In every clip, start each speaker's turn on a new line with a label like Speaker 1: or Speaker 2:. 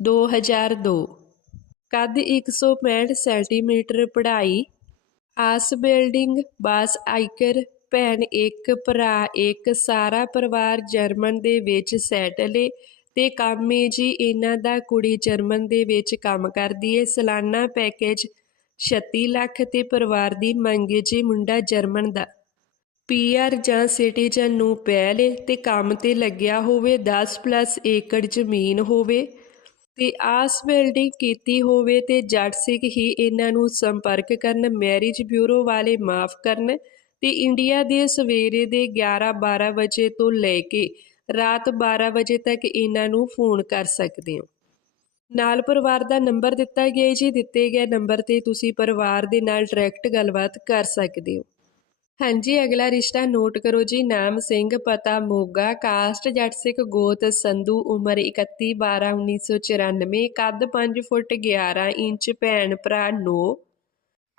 Speaker 1: 2002 ਕੱਦ 165 ਸੈਂਟੀਮੀਟਰ ਪੜ੍ਹਾਈ। ਆਸ ਬਿਲਡਿੰਗ, ਬਾਸ ਆਈਕਰ, ਭੈਣ ਇੱਕ, ਭਰਾ ਇੱਕ, ਸਾਰਾ ਪਰਿਵਾਰ ਜਰਮਨ ਦੇ ਵਿੱਚ ਸੈਟਲ ਏ ਤੇ ਕੰਮ ਏ ਜੀ ਇਹਨਾਂ ਦਾ ਕੁੜੀ ਜਰਮਨ ਦੇ ਵਿੱਚ ਕੰਮ ਕਰਦੀ ਏ। ਸਾਲਾਨਾ ਪੈਕੇਜ 36 ਲੱਖ ਤੇ ਪਰਿਵਾਰ ਦੀ ਮੰਗ ਏ ਜੀ ਮੁੰਡਾ ਜਰਮਨ ਦਾ। ਪੀਆਰ ਜਾਂ ਸਿਟੀਜ਼ਨ ਨੂੰ ਪਹਿਲੇ ਤੇ ਕੰਮ ਤੇ ਲੱਗਿਆ ਹੋਵੇ 10 ਪਲੱਸ ਏਕੜ ਜ਼ਮੀਨ ਹੋਵੇ। ਤੇ ਆਸ ਬਿਲਡਿੰਗ ਕੀਤੀ ਹੋਵੇ ਤੇ ਜੱਟ ਸਿੰਘ ਹੀ ਇਹਨਾਂ ਨੂੰ ਸੰਪਰਕ ਕਰਨ ਮੈਰਿਜ ਬਿਊਰੋ ਵਾਲੇ ਮਾਫ ਕਰਨ ਤੇ ਇੰਡੀਆ ਦੇ ਸਵੇਰੇ ਦੇ 11-12 ਵਜੇ ਤੋਂ ਲੈ ਕੇ ਰਾਤ 12 ਵਜੇ ਤੱਕ ਇਹਨਾਂ ਨੂੰ ਫੋਨ ਕਰ ਸਕਦੇ ਹੋ। ਨਾਲ ਪਰਿਵਾਰ ਦਾ ਨੰਬਰ ਦਿੱਤਾ ਗਿਆ ਜੀ, ਦਿੱਤੇ ਗਏ ਨੰਬਰ ਤੇ ਤੁਸੀਂ ਪਰਿਵਾਰ ਦੇ ਨਾਲ ਡਾਇਰੈਕਟ ਗੱਲਬਾਤ ਕਰ ਸਕਦੇ ਹੋ। ਹਾਂਜੀ, ਅਗਲਾ ਰਿਸ਼ਤਾ ਨੋਟ ਕਰੋ ਜੀ। ਨਾਮ ਸਿੰਘ, ਪਤਾ ਮੋਗਾ, ਕਾਸਟ ਜੱਟ ਸਿੱਖ ਗੋਤ, ਸੰਧੂ ਉਮਰ 31 12 1994 ਕੱਦ 5 ਫੁੱਟ 11 ਇੰਚ, ਭੈਣ ਭਰਾ 9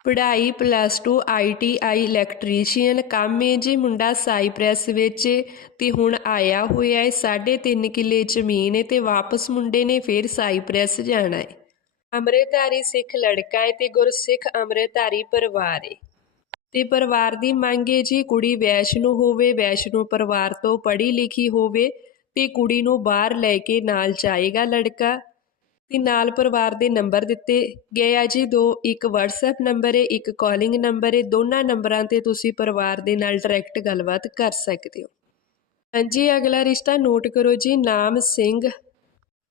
Speaker 1: ਪੜ੍ਹਾਈ ਪਲੱਸ 2 ਆਈਟੀਆਈ ਇਲੈਕਟ੍ਰੀਸ਼ੀਅਨ ਕੰਮ ਹੈ ਜੀ ਮੁੰਡਾ ਸਾਈਪ੍ਰੈਸ ਵਿੱਚ ਤੇ ਹੁਣ ਆਇਆ ਹੋਇਆ ਹੈ। 3.5 ਕਿੱਲੇ ਜ਼ਮੀਨ ਹੈ ਤੇ ਵਾਪਸ ਮੁੰਡੇ ਨੇ ਫਿਰ ਸਾਈਪ੍ਰੈਸ ਜਾਣਾ ਹੈ। ਅੰਮ੍ਰਿਤਧਾਰੀ ਸਿੱਖ ਲੜਕਾ ਹੈ ਤੇ ਗੁਰਸਿੱਖ ਅੰਮ੍ਰਿਤਧਾਰੀ ਪਰਿਵਾਰ ਹੈ। ਤੇ ਪਰਿਵਾਰ ਦੀ ਮੰਗ ਹੈ ਜੀ, ਕੁੜੀ ਵੈਸ਼ਨੂ ਹੋਵੇ, ਵੈਸ਼ਨੂ ਪਰਿਵਾਰ ਤੋਂ ਪੜ੍ਹੀ ਲਿਖੀ ਹੋਵੇ ਤੇ ਕੁੜੀ ਨੂੰ ਬਾਹਰ ਲੈ ਕੇ ਨਾਲ ਜਾਏਗਾ ਲੜਕਾ ਤੇ ਨਾਲ ਪਰਿਵਾਰ ਦੇ ਨੰਬਰ ਦਿੱਤੇ ਗਏ ਆ ਜੀ, ਦੋ, ਇੱਕ WhatsApp ਨੰਬਰ ਹੈ ਇੱਕ ਕਾਲਿੰਗ ਨੰਬਰ ਹੈ ਦੋਨਾਂ ਨੰਬਰਾਂ ਤੇ ਤੁਸੀਂ ਪਰਿਵਾਰ ਦੇ ਨਾਲ ਡਾਇਰੈਕਟ ਗੱਲਬਾਤ ਕਰ ਸਕਦੇ ਹੋ। ਹਾਂਜੀ, ਅਗਲਾ ਰਿਸ਼ਤਾ ਨੋਟ ਕਰੋ ਜੀ, ਨਾਮ ਸਿੰਘ,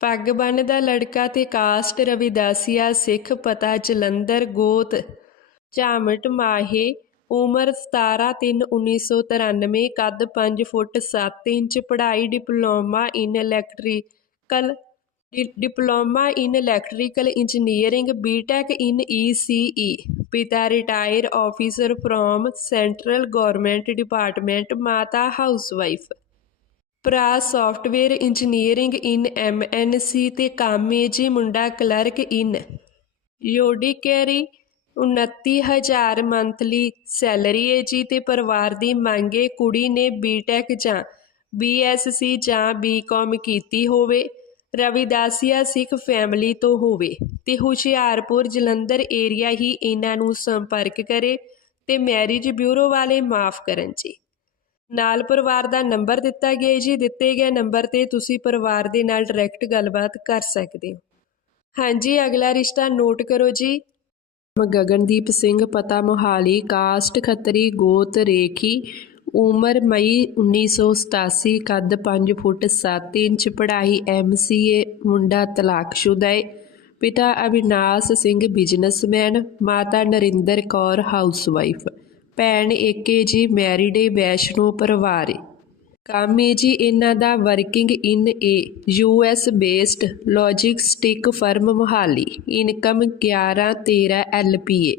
Speaker 1: ਪੱਗ ਬੰਨਦਾ ਲੜਕਾ ਤੇ ਕਾਸਟ ਰਵਿਦਾਸੀਆ, ਸਿੱਖ ਪਤਾ, ਜਲੰਧਰ, ਗੋਤ, ਝਾਮਟ, ਮਾਹੇ ਉਮਰ 17/3/1993 ਕੱਦ ਪੰਜ ਫੁੱਟ ਸੱਤ ਇੰਚ, ਪੜ੍ਹਾਈ diploma in electrical diploma in electrical engineering, BTech in ECE ਪਿਤਾ retire officer from central government department, ਮਾਤਾ ਹਾਊਸਵਾਈਫ। ਭਰਾ ਸੌਫਟਵੇਅਰ ਇੰਜੀਨੀਅਰਿੰਗ ਇਨ ਐਮਐਨਸੀ ਤੇ ਕਾਮੇ ਜੀ ਮੁੰਡਾ ਕਲਰਕ ਇਨ। ਯੋਡੀਕੈਰੀ 29000 ਮੰਥਲੀ ਸੈਲਰੀ ਹੈ ਜੀ ਤੇ ਪਰਿਵਾਰ ਦੀ ਮੰਗ ਮੰਗੇ ਕੁੜੀ ਨੇ ਬੀਟੈਕ ਜਾਂ ਬੀਐਸਸੀ ਜਾਂ ਬੀਕਾਮ ਕੀਤੀ ਹੋਵੇ, ਰਵਿਦਾਸੀਆ ਸਿੱਖ ਫੈਮਿਲੀ ਤੋਂ ਹੋਵੇ ਤੇ ਹੁਸ਼ਿਆਰਪੁਰ ਜਲੰਧਰ ਏਰੀਆ ਹੀ ਇਹਨਾਂ ਨੂੰ ਸੰਪਰਕ ਕਰੇ ਤੇ ਮੈਰਿਜ ਬਿਊਰੋ ਵਾਲੇ ਮਾਫ ਕਰਨ ਜੀ। ਨਾਲ ਪਰਿਵਾਰ ਦਾ ਨੰਬਰ ਦਿੱਤਾ ਗਿਆ ਜੀ, ਦਿੱਤੇ ਗਏ ਨੰਬਰ ਤੇ ਤੁਸੀਂ ਪਰਿਵਾਰ ਦੇ ਨਾਲ ਡਾਇਰੈਕਟ ਗੱਲਬਾਤ ਕਰ ਸਕਦੇ ਹੋ। ਹਾਂਜੀ, ਅਗਲਾ ਰਿਸ਼ਤਾ ਨੋਟ ਕਰੋ ਜੀ। ਗਗਨਦੀਪ ਸਿੰਘ ਪਤਾ ਮੋਹਾਲੀ ਕਾਸਟ ਖੱਤਰੀ, ਗੋਤ ਰੇਖੀ, ਉਮਰ ਮਈ 1987 ਕੱਦ 5 ਫੁੱਟ 7 ਇੰਚ, ਪੜ੍ਹਾਈ ਐਮਸੀਏ ਮੁੰਡਾ ਤਲਾਕਸ਼ੁਦਾ ਹੈ ਪਿਤਾ ਅਵਿਨਾਸ਼ ਸਿੰਘ, ਬਿਜ਼ਨਸਮੈਨ, ਮਾਤਾ ਨਰਿੰਦਰ ਕੌਰ, ਹਾਊਸਵਾਈਫ। ਭੈਣ ਏਕੇ ਜੀ, ਮੈਰਿਡ ਏ, ਵੈਸ਼ਨੋ ਪਰਿਵਾਰ ਏ। ਕੰਮ ਏ ਜੀ, ਇਹਨਾਂ ਦਾ working in a U US based logistic firm Mohali. Income 11 13 ਏ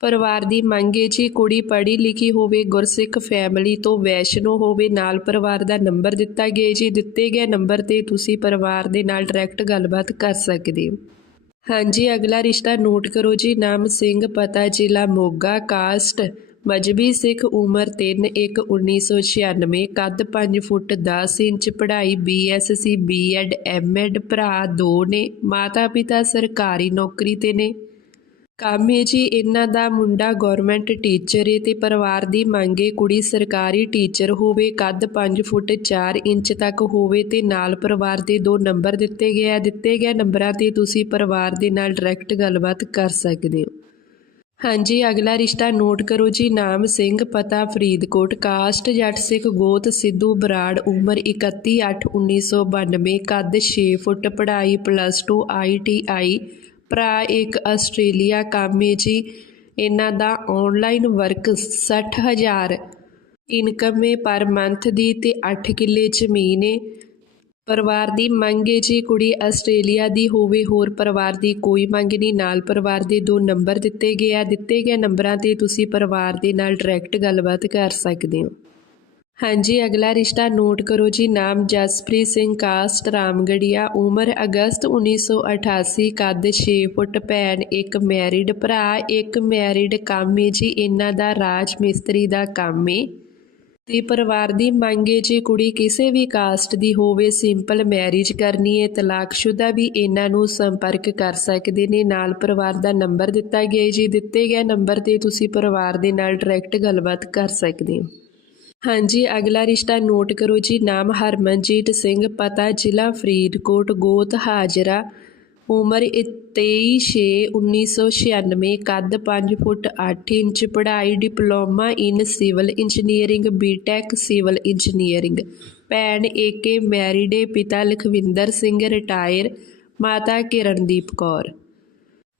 Speaker 1: ਪਰਿਵਾਰ ਦੀ ਮੰਗ ਏ ਜੀ, ਕੁੜੀ ਪੜ੍ਹੀ ਲਿਖੀ ਹੋਵੇ, ਗੁਰਸਿੱਖ ਫੈਮਿਲੀ ਤੋਂ ਵੈਸ਼ਨੋ ਹੋਵੇ, ਨਾਲ ਪਰਿਵਾਰ ਦਾ ਨੰਬਰ ਦਿੱਤਾ ਗਿਆ ਜੀ। ਦਿੱਤੇ ਗਏ ਨੰਬਰ ਤੇ ਤੁਸੀਂ ਪਰਿਵਾਰ ਦੇ ਨਾਲ ਡਾਇਰੈਕਟ ਗੱਲਬਾਤ ਕਰ ਸਕਦੇ ਹੋ। ਹਾਂਜੀ, ਅਗਲਾ ਰਿਸ਼ਤਾ ਨੋਟ ਕਰੋ ਜੀ। ਨਾਮ ਸਿੰਘ, ਪਤਾ ਜ਼ਿਲ੍ਹਾ ਮੋਗਾ ਕਾਸਟ ਮਜਬੀ ਸਿੱਖ ਉਮਰ 3 1 1996 ਕੱਦ 5 ਫੁੱਟ 10 ਇੰਚ, ਪੜ੍ਹਾਈ ਬੀਐਸਸੀ ਬੀਐਡ ਐਮਐਡ ਭਰਾ ਦੋ ਨੇ, ਮਾਤਾ ਪਿਤਾ ਸਰਕਾਰੀ ਨੌਕਰੀ ਤੇ ਨੇ। ਕੰਮ ਹੈ ਜੀ ਇਹਨਾਂ ਦਾ ਮੁੰਡਾ ਗਵਰਨਮੈਂਟ ਟੀਚਰ ਹੈ ਤੇ ਪਰਿਵਾਰ ਦੀ ਮੰਗ ਹੈ ਕੁੜੀ ਸਰਕਾਰੀ ਟੀਚਰ ਹੋਵੇ, ਕੱਦ 5 ਫੁੱਟ 4 ਇੰਚ ਤੱਕ ਹੋਵੇ ਤੇ ਨਾਲ ਪਰਿਵਾਰ ਦੇ ਦੋ ਨੰਬਰ ਦਿੱਤੇ ਗਏ ਆ। ਦਿੱਤੇ ਗਏ ਨੰਬਰਾਂ ਤੇ ਤੁਸੀਂ ਪਰਿਵਾਰ ਦੇ ਨਾਲ ਡਾਇਰੈਕਟ ਗੱਲਬਾਤ ਕਰ ਸਕਦੇ ਹੋ। ਹਾਂਜੀ, ਅਗਲਾ ਰਿਸ਼ਤਾ ਨੋਟ ਕਰੋ ਜੀ। ਨਾਮ ਸਿੰਘ, ਪਤਾ ਫਰੀਦਕੋਟ, ਕਾਸਟ ਜੱਟ ਸਿੱਖ, ਗੋਤ ਸਿੱਧੂ, ਬਰਾੜ, ਉਮਰ 31 8 1992 ਕੱਦ 6 ਫੁੱਟ, ਪੜ੍ਹਾਈ ਪਲੱਸ 2 ਆਈਟੀਆਈ ਭਰਾ ਇੱਕ ਆਸਟ੍ਰੇਲੀਆ ਕਾਮੇ ਜੀ। ਇਹਨਾਂ ਦਾ ਆਨਲਾਈਨ ਵਰਕ 60000 ਇਨਕਮ ਹੈ ਪਰ ਮੰਥ ਦੀ ਤੇ 8 ਕਿੱਲੇ ਜ਼ਮੀਨ ਹੈ ਪਰਿਵਾਰ ਦੀ ਮੰਗ ਹੈ ਜੀ, ਕੁੜੀ ਆਸਟ੍ਰੇਲੀਆ ਦੀ ਹੋਵੇ, ਹੋਰ ਪਰਿਵਾਰ ਦੀ ਕੋਈ ਮੰਗ ਨਹੀਂ। ਨਾਲ ਪਰਿਵਾਰ ਦੇ ਦੋ ਨੰਬਰ ਦਿੱਤੇ ਗਏ ਆ। ਦਿੱਤੇ ਗਏ ਨੰਬਰਾਂ ਤੇ ਤੁਸੀਂ ਪਰਿਵਾਰ ਦੇ ਨਾਲ ਡਾਇਰੈਕਟ ਗੱਲਬਾਤ ਕਰ ਸਕਦੇ ਹੋ। ਹਾਂਜੀ, ਅਗਲਾ ਰਿਸ਼ਤਾ ਨੋਟ ਕਰੋ ਜੀ। ਨਾਮ ਜਸਪ੍ਰੀਤ ਸਿੰਘ, ਕਾਸਟ ਰਾਮਗੜੀਆ। ਉਮਰ ਅਗਸਤ 1988 ਕੱਦ 6 ਫੁੱਟ, ਭੈਣ ਇੱਕ ਮੈਰਿਡ ਭਰਾ, ਇੱਕ ਮੈਰਿਡ ਕਾਮੇ ਜੀ। ਇਹਨਾਂ ਦਾ ਰਾਜ ਮਿਸਤਰੀ ਦਾ ਕੰਮ ਏ ਤੇ ਪਰਿਵਾਰ ਦੀ ਮੰਗ ਹੈ ਜੇ ਕੁੜੀ ਕਿਸੇ ਵੀ ਕਾਸਟ ਦੀ ਹੋਵੇ ਸਿੰਪਲ ਮੈਰਿਜ ਕਰਨੀ ਹੈ ਤਲਾਕਸ਼ੁਦਾ ਵੀ ਇਹਨਾਂ ਨੂੰ ਸੰਪਰਕ ਕਰ ਸਕਦੇ ਨੇ। ਨਾਲ ਪਰਿਵਾਰ ਦਾ ਨੰਬਰ ਦਿੱਤਾ ਗਿਆ ਜੀ। ਦਿੱਤੇ ਗਏ ਨੰਬਰ ਤੇ ਤੁਸੀਂ ਪਰਿਵਾਰ ਦੇ ਨਾਲ ਡਾਇਰੈਕਟ ਗੱਲਬਾਤ ਕਰ ਸਕਦੇ ਹੋ। ਹਾਂਜੀ, ਅਗਲਾ ਰਿਸ਼ਤਾ ਨੋਟ ਕਰੋ ਜੀ। ਨਾਮ ਹਰਮਨਜੀਤ ਸਿੰਘ, ਪਤਾ ਜ਼ਿਲ੍ਹਾ ਫਰੀਦਕੋਟ, ਗੋਤ ਹਾਜਰਾ। ਉਮਰ 23/6/1996 ਕੱਦ 5 ਫੁੱਟ 8 ਇੰਚ, ਪੜ੍ਹਾਈ, diploma in civil engineering, BTech, civil engineering. ਭੈਣ ਏਕੇ ਮੈਰੀਡੇ ਪਿਤਾ ਲਖਵਿੰਦਰ ਸਿੰਘ, ਰਿਟਾਇਰ ਮਾਤਾ ਕਿਰਨਦੀਪ ਕੌਰ।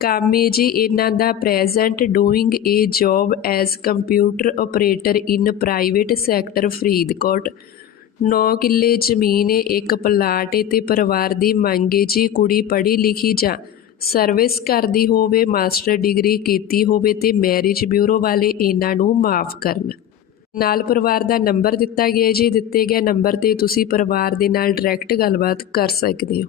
Speaker 1: ਕਾਮੇ ਜੀ ਇਹਨਾਂ ਦਾ present doing a job as computer operator in private sector Faridkot. 9 ਕਿੱਲੇ ਜ਼ਮੀਨ ਏ, ਇੱਕ ਪਲਾਟ ਏ ਤੇ ਪਰਿਵਾਰ ਦੀ ਮੰਗ ਏ, ਜੀ ਕੁੜੀ ਪੜ੍ਹੀ ਲਿਖੀ ਜਾਂ ਸਰਵਿਸ ਕਰਦੀ ਹੋਵੇ ਮਾਸਟਰ ਡਿਗਰੀ ਕੀਤੀ ਹੋਵੇ ਤੇ ਮੈਰਿਜ ਬਿਊਰੋ ਵਾਲੇ ਇਹਨਾਂ ਨੂੰ ਮਾਫ ਕਰਨ। ਨਾਲ ਪਰਿਵਾਰ ਦਾ ਨੰਬਰ ਦਿੱਤਾ ਗਿਆ ਜੀ ਦਿੱਤੇ ਗਏ ਨੰਬਰ ਤੇ ਤੁਸੀਂ ਪਰਿਵਾਰ ਦੇ ਨਾਲ ਡਾਇਰੈਕਟ ਗੱਲਬਾਤ ਕਰ ਸਕਦੇ ਹੋ।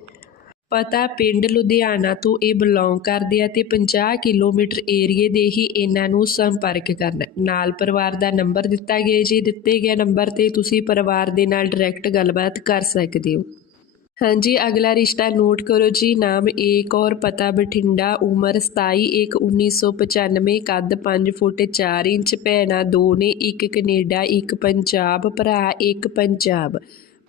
Speaker 1: ਪਤਾ ਪਿੰਡ ਲੁਧਿਆਣਾ ਤੋਂ ਇਹ ਬਿਲੋਂਗ ਕਰਦੇ ਆ ਤੇ 50 ਕਿਲੋਮੀਟਰ ਏਰੀਏ ਦੇ ਹੀ ਇਹਨਾਂ ਨੂੰ ਸੰਪਰਕ ਕਰਨਾ। ਨਾਲ ਪਰਿਵਾਰ ਦਾ ਨੰਬਰ ਦਿੱਤਾ ਗਿਆ ਜੀ। ਦਿੱਤੇ ਗਏ ਨੰਬਰ ਤੇ ਤੁਸੀਂ ਪਰਿਵਾਰ ਦੇ ਨਾਲ ਡਾਇਰੈਕਟ ਗੱਲਬਾਤ ਕਰ ਸਕਦੇ ਹੋ। ਹਾਂਜੀ, ਅਗਲਾ ਰਿਸ਼ਤਾ ਨੋਟ ਕਰੋ ਜੀ। ਨਾਮ ਏਕ ਔਰ ਪਤਾ ਬਠਿੰਡਾ, ਉਮਰ 27 ਇੱਕ 1995 ਕੱਦ 5 ਫੁੱਟ 4 ਇੰਚ, ਭੈਣਾਂ ਦੋ ਨੇ, ਇੱਕ ਕੈਨੇਡਾ, ਇੱਕ ਪੰਜਾਬ, ਭਰਾ ਇੱਕ ਪੰਜਾਬ।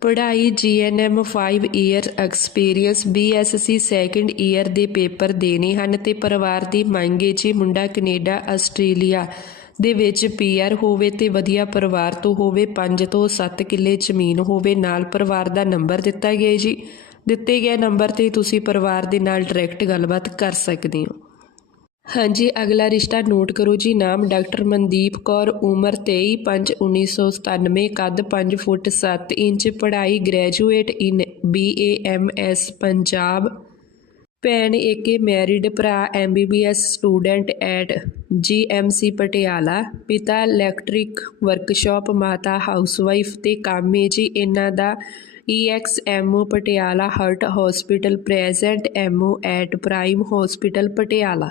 Speaker 1: ਪੜ੍ਹਾਈ GNM 5 year experience BSc second year ਦੇ ਪੇਪਰ ਦੇਣੇ ਹਨ ਤੇ ਪਰਿਵਾਰ ਦੀ ਮੰਗ ਹੈ ਜੀ ਮੁੰਡਾ ਕੈਨੇਡਾ, ਆਸਟ੍ਰੇਲੀਆ ਦੇ ਵਿੱਚ ਪੀਆਰ ਹੋਵੇ ਤੇ ਵਧੀਆ ਪਰਿਵਾਰ ਤੋਂ ਹੋਵੇ 5 ਤੋਂ 7 ਕਿੱਲੇ ਜ਼ਮੀਨ ਹੋਵੇ, ਨਾਲ ਪਰਿਵਾਰ ਦਾ ਨੰਬਰ ਦਿੱਤਾ ਗਿਆ ਜੀ। ਦਿੱਤੇ ਗਏ ਨੰਬਰ ਤੇ ਤੁਸੀਂ ਪਰਿਵਾਰ ਦੇ ਨਾਲ ਡਾਇਰੈਕਟ ਗੱਲਬਾਤ ਕਰ ਸਕਦੇ ਹੋ। ਹਾਂਜੀ, ਅਗਲਾ ਰਿਸ਼ਤਾ ਨੋਟ ਕਰੋ ਜੀ। ਨਾਮ ਡਾਕਟਰ ਮਨਦੀਪ ਕੌਰ, ਉਮਰ 23 5 1997 ਕੱਦ 5 ਫੁੱਟ 7 ਇੰਚ, ਪੜ੍ਹਾਈ ਗ੍ਰੈਜੂਏਟ ਇਨ BAMS ਪੰਜਾਬ। ਭੈਣ ਏਕੇ, ਮੈਰਿਡ ਭਰਾ MBBS student at GMC Patiala. ਪਿਤਾ ਇਲੈਕਟ੍ਰਿਕ ਵਰਕਸ਼ਾਪ, ਮਾਤਾ ਹਾਊਸਵਾਈਫ ਤੇ ਕਾਮੇ ਜੀ। ਇਹਨਾਂ ਦਾ EXMO Patiala heart hospital, present MO at prime hospital, Patiala.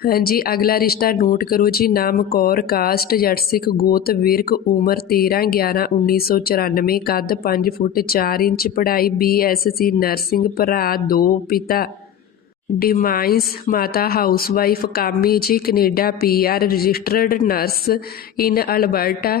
Speaker 1: ਹਾਂਜੀ, ਅਗਲਾ ਰਿਸ਼ਤਾ ਨੋਟ ਕਰੋ ਜੀ। ਨਾਮ ਕੌਰ, ਕਾਸਟ ਜੱਟ ਗੋਤ, ਵਿਰਕ, ਉਮਰ 13 11 1994 ਕੱਦ 5 ਫੁੱਟ 4 ਇੰਚ, ਪੜ੍ਹਾਈ ਬੀਐਸਸੀ ਨਰਸਿੰਗ, ਭਰਾ, ਦੋ ਪਿਤਾ। ਡਿਮਾਈਸ, ਮਾਤਾ, ਹਾਊਸਵਾਈਫ, ਕਾਮੀ ਜੀ, Canada PR registered nurse, in Alberta.